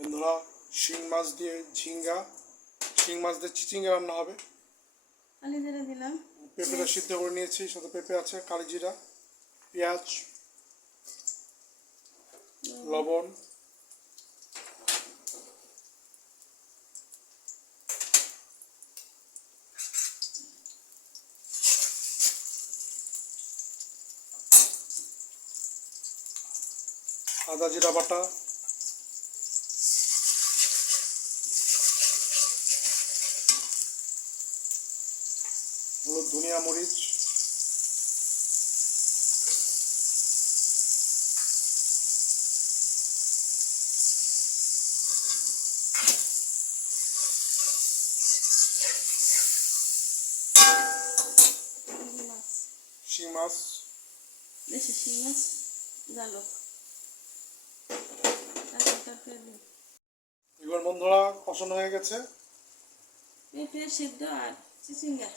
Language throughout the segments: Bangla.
বন্ধুরা, শিং মাছ দিয়ে চিচিঙ্গা রান্না হবে। কালি জিরা দিলাম, পেঁপেটা সিদ্ধ করে নিয়েছি, সাথে পেঁপে আছে, কালি জিরা, পেঁয়াজ, লবণ, আদা জিরা বাটা, হলুদ, ধনিয়া, মরিচ, শিং মাছ, দেশি শিং মাছ, জালক। এবার বন্ধুরা কষানো হয়ে গেছে পেঁপে সিদ্ধ আর চিচিঙ্গা।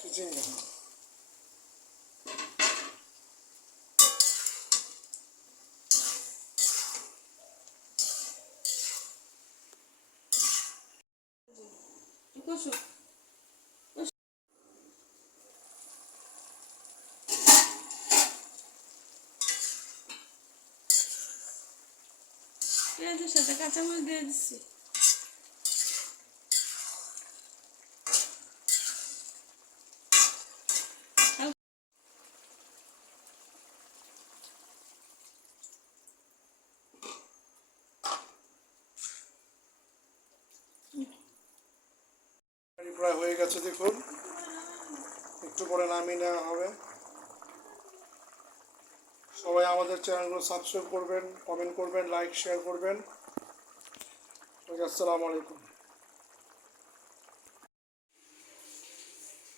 কষো, পেঁয়াজের সাথে কাঁচামরিচ দিয়ে দিচ্ছি। প্রায় হয়ে গেছে, দেখুন একটু পরে নামিয়ে নেওয়া হবে। সবাই আমাদের চ্যানেলগুলো সাবস্ক্রাইব করবেন, কমেন্ট করবেন, লাইক শেয়ার করবেন। আসসালামু আলাইকুম।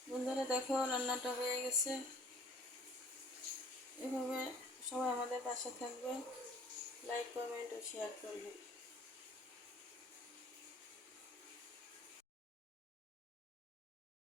বন্ধুরা দেখো, রান্নাটা হয়ে গেছে। এভাবে সবাই আমাদের পাশে থাকবে, লাইক কমেন্ট ও শেয়ার করবে।